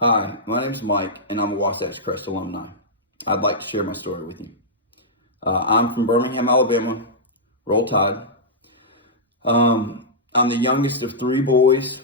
Hi, my name's Mike, and I'm a Wasatch Crest alumni. I'd like to share my story with you. I'm from Birmingham, Alabama. Roll Tide. I'm the youngest of three boys.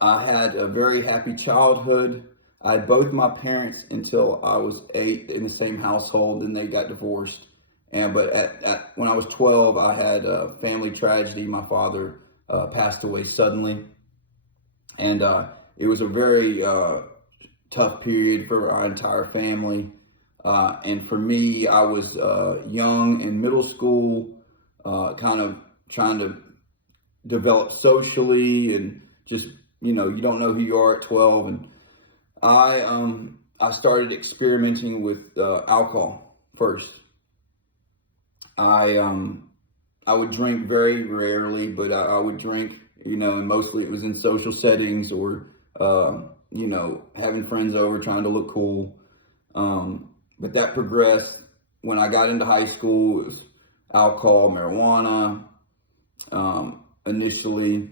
I had a very happy childhood. I had both my parents until I was 8 in the same household, then they got divorced. But when I was 12, I had a family tragedy. My father passed away suddenly, and it was a very tough period for our entire family. And for me, I was young in middle school, kind of trying to develop socially, and just, you don't know who you are at 12. And I started experimenting with alcohol first. I would drink very rarely, but I would drink, and mostly it was in social settings or having friends over, trying to look cool. But that progressed. When I got into high school, it was alcohol, marijuana, initially,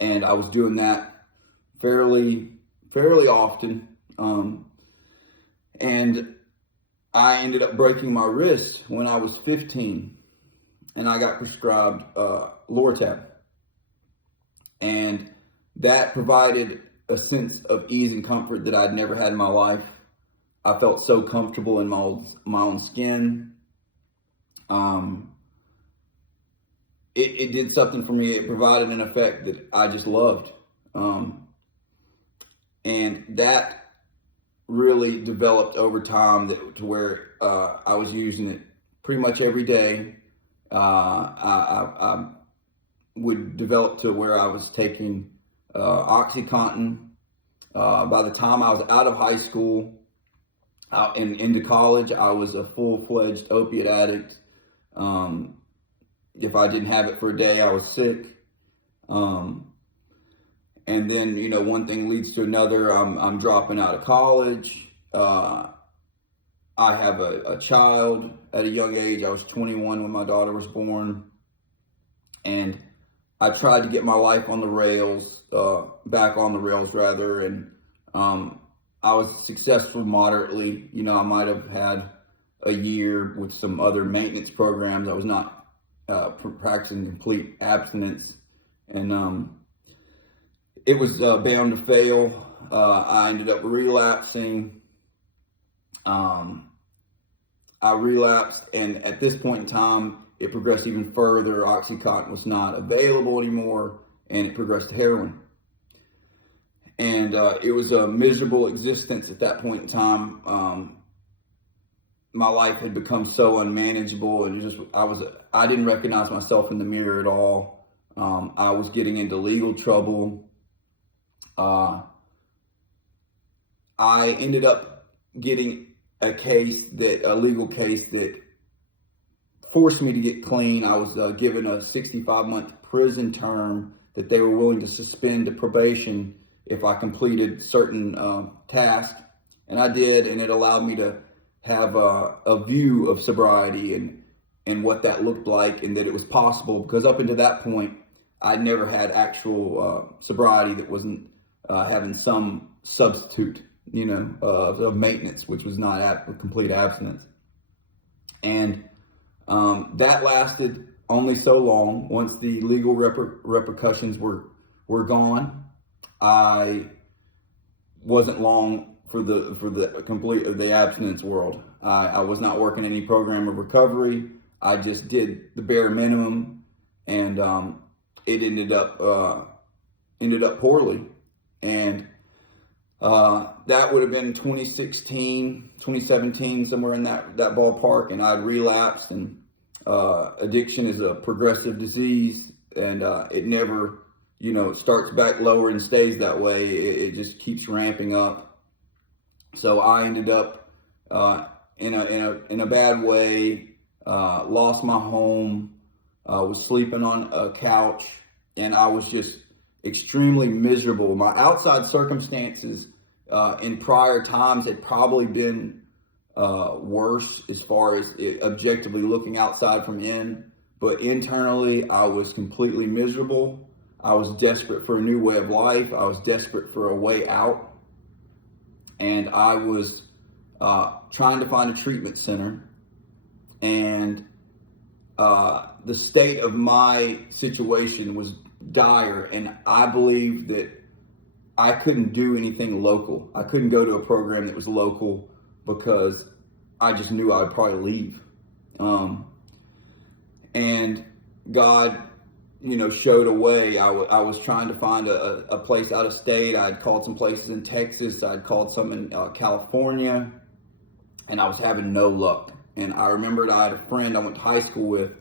and I was doing that fairly often. And I ended up breaking my wrist when I was 15, and I got prescribed Lortab, and that provided a sense of ease and comfort that I'd never had in my life. I felt so comfortable in my own skin. It did something for me. It provided an effect that I just loved. And that really developed over time to where I was using it pretty much every day. I would develop to where I was taking OxyContin. By the time I was out of high school and into college, I was a full-fledged opiate addict. If I didn't have it for a day, I was sick. And then, one thing leads to another. I'm dropping out of college. I have a child at a young age. I was 21 when my daughter was born. And I tried to get my life on the rails, back on the rails rather. And I was successful moderately. I might have had a year with some other maintenance programs. I was not practicing complete abstinence. And it was bound to fail. I ended up relapsing. I relapsed, and at this point in time, it progressed even further. OxyContin was not available anymore, and it progressed to heroin. And it was a miserable existence at that point in time. My life had become so unmanageable, and I didn't recognize myself in the mirror at all. I was getting into legal trouble. I ended up getting a legal case that forced me to get clean. I was given a 65-month prison term that they were willing to suspend to probation if I completed certain tasks, and I did, and it allowed me to have a view of sobriety and what that looked like, and that it was possible, because up until that point, I never had actual sobriety that wasn't having some substitute, of maintenance, which was not complete abstinence. And that lasted only so long. Once the legal repercussions were gone, I wasn't long for the abstinence world. I was not working any program of recovery. I just did the bare minimum, and it ended up poorly. And that would have been 2016, 2017, somewhere in that ballpark, and I'd relapsed. And addiction is a progressive disease, and it never, starts back lower and stays that way. It just keeps ramping up. So I ended up in a bad way. Lost my home. Was sleeping on a couch, and I was just extremely miserable. My outside circumstances in prior times had probably been worse as far as objectively looking outside from in, but internally I was completely miserable. I was desperate for a new way of life. I was desperate for a way out. And I was trying to find a treatment center. And the state of my situation was dire. And I believed that I couldn't do anything local. I couldn't go to a program that was local because I just knew I would probably leave. And God, showed a way. I was trying to find a place out of state. I'd called some places in Texas. I'd called some in California, and I was having no luck. And I remembered I had a friend I went to high school with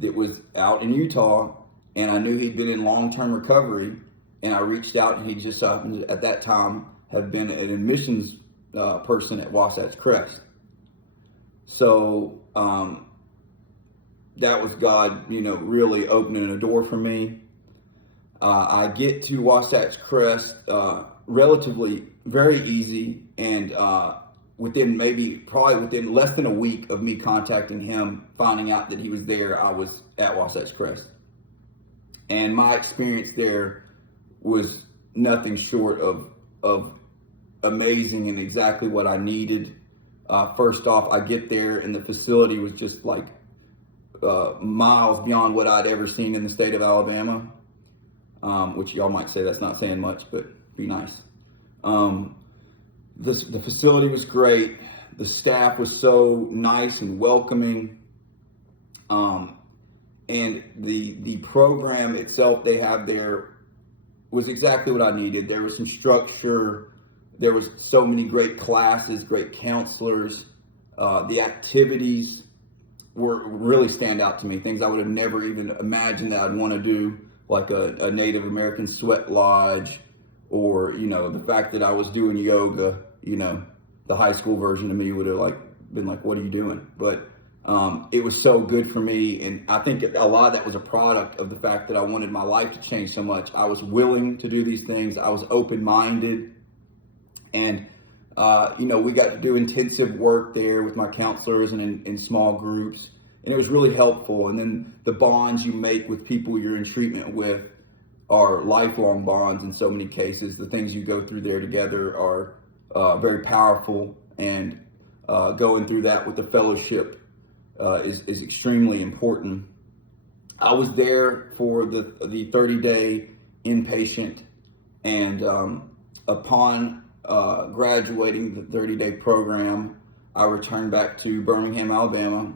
that was out in Utah, and I knew he'd been in long-term recovery. And I reached out, and he just at that time had been an admissions person at Wasatch Crest. So that was God, really opening a door for me. I get to Wasatch Crest relatively very easy, and within less than a week of me contacting him, finding out that he was there, I was at Wasatch Crest. And my experience there was nothing short of amazing and exactly what I needed. First off, I get there and the facility was just like miles beyond what I'd ever seen in the state of Alabama, which y'all might say that's not saying much, but be nice. The facility was great. The staff was so nice and welcoming. And the program itself they have there was exactly what I needed. There was some structure. There was so many great classes, great counselors. The activities really stand out to me. Things I would have never even imagined that I'd want to do, like a Native American sweat lodge, or the fact that I was doing yoga. The high school version of me would have been like, "What are you doing?" But it was so good for me, and I think a lot of that was a product of the fact that I wanted my life to change so much. I was willing to do these things. I was open-minded, and we got to do intensive work there with my counselors and in small groups, and it was really helpful. And then the bonds you make with people you're in treatment with are lifelong bonds in so many cases. The things you go through there together are very powerful, and going through that with the fellowship is extremely important. I was there for the 30-day inpatient, and upon graduating the 30-day program, I returned back to Birmingham, Alabama.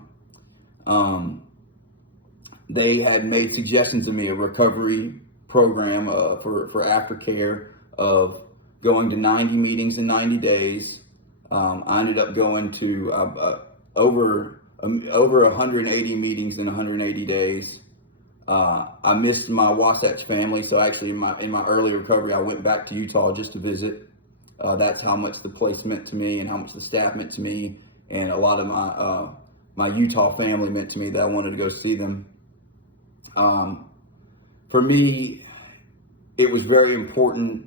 They had made suggestions to me, a recovery program for aftercare of going to 90 meetings in 90 days. I ended up going to over 180 meetings in 180 days. I missed my Wasatch family, so actually in my early recovery, I went back to Utah just to visit. That's how much the place meant to me, and how much the staff meant to me, and a lot of my Utah family meant to me, that I wanted to go see them. For me, it was very important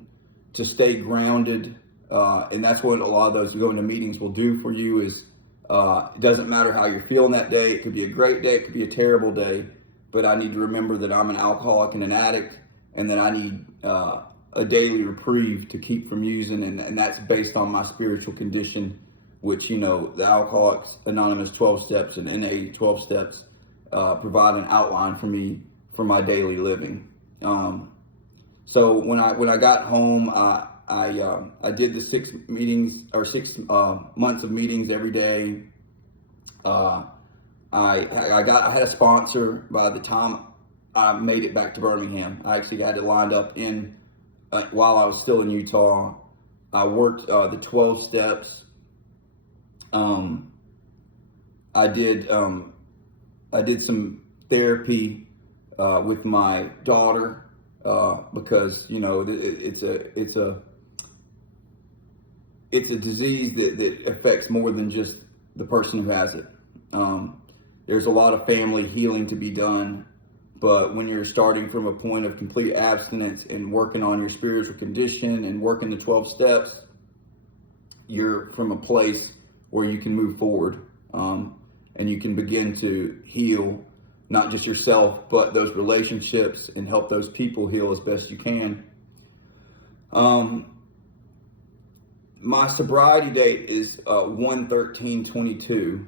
to stay grounded, and that's what a lot of those going to meetings will do for you. Is it doesn't matter how you're feeling that day. It could be a great day, it could be a terrible day, but I need to remember that I'm an alcoholic and an addict, and that I need a daily reprieve to keep from using, and that's based on my spiritual condition, which the Alcoholics Anonymous 12 steps and NA 12 steps provide an outline for me for my daily living. So when I got home, I did the 6 months of meetings every day. I had a sponsor by the time I made it back to Birmingham. I actually had it lined up while I was still in Utah. I worked the 12 steps. I did some therapy with my daughter. Because it's a disease that affects more than just the person who has it. There's a lot of family healing to be done, but when you're starting from a point of complete abstinence and working on your spiritual condition and working the 12 steps, you're from a place where you can move forward, and you can begin to heal not just yourself, but those relationships, and help those people heal as best you can. My sobriety date is 1/13/22.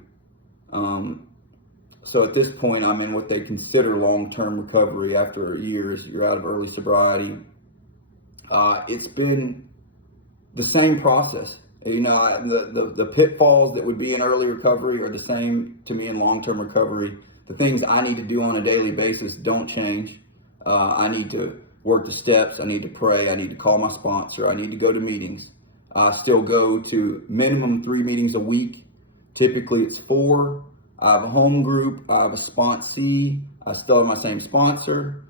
So at this point, I'm in what they consider long-term recovery. After years, you're out of early sobriety. It's been the same process. You know, the pitfalls that would be in early recovery are the same to me in long-term recovery. The things I need to do on a daily basis don't change. I need to work the steps. I need to pray. I need to call my sponsor. I need to go to meetings. I still go to minimum 3 meetings a week. Typically it's 4. I have a home group. I have a sponsee. I still have my same sponsor.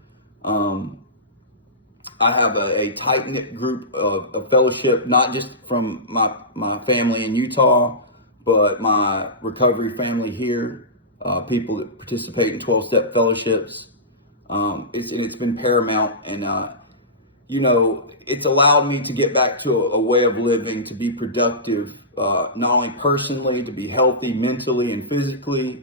I have a tight-knit group of fellowship, not just from my family in Utah, but my recovery family here, people that participate in 12-step fellowships. It's been paramount, and you know, it's allowed me to get back to a way of living, to be productive, not only personally, to be healthy mentally and physically,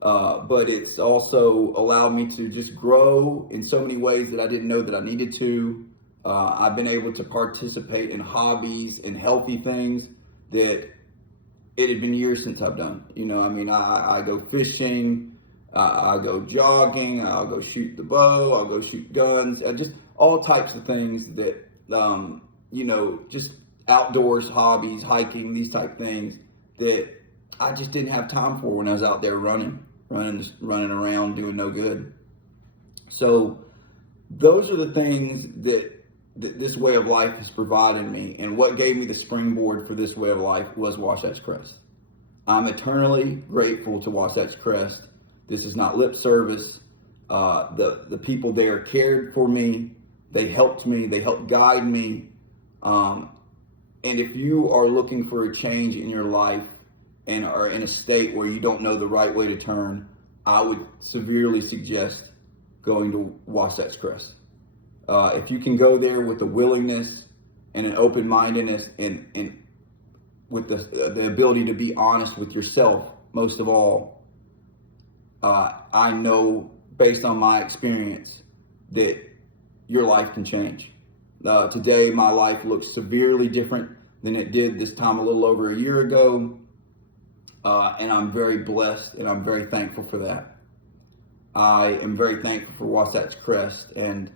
but it's also allowed me to just grow in so many ways that I didn't know that I needed to. I've been able to participate in hobbies and healthy things that it had been years since I've done. You know, I mean, I go fishing, I go jogging, I'll go shoot the bow, I'll go shoot guns, just all types of things that, you know, just outdoors hobbies, hiking, these type things that I just didn't have time for when I was out there running around doing no good. So those are the things that this way of life has provided me, and what gave me the springboard for this way of life was Wasatch Crest. I'm eternally grateful to Wasatch Crest. This is not lip service. The people there cared for me. They helped me. They helped guide me. And if you are looking for a change in your life and are in a state where you don't know the right way to turn, I would severely suggest going to Wasatch Crest. If you can go there with a willingness and an open-mindedness, and with the ability to be honest with yourself, most of all, I know based on my experience that your life can change. Today, my life looks severely different than it did this time a little over a year ago, and I'm very blessed, and I'm very thankful for that. I am very thankful for Wasatch Crest, and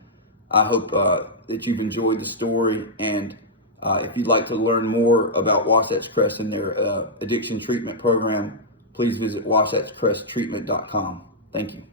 I hope that you've enjoyed the story. And if you'd like to learn more about Wasatch Crest and their addiction treatment program, please visit wasatchcresttreatment.com. Thank you.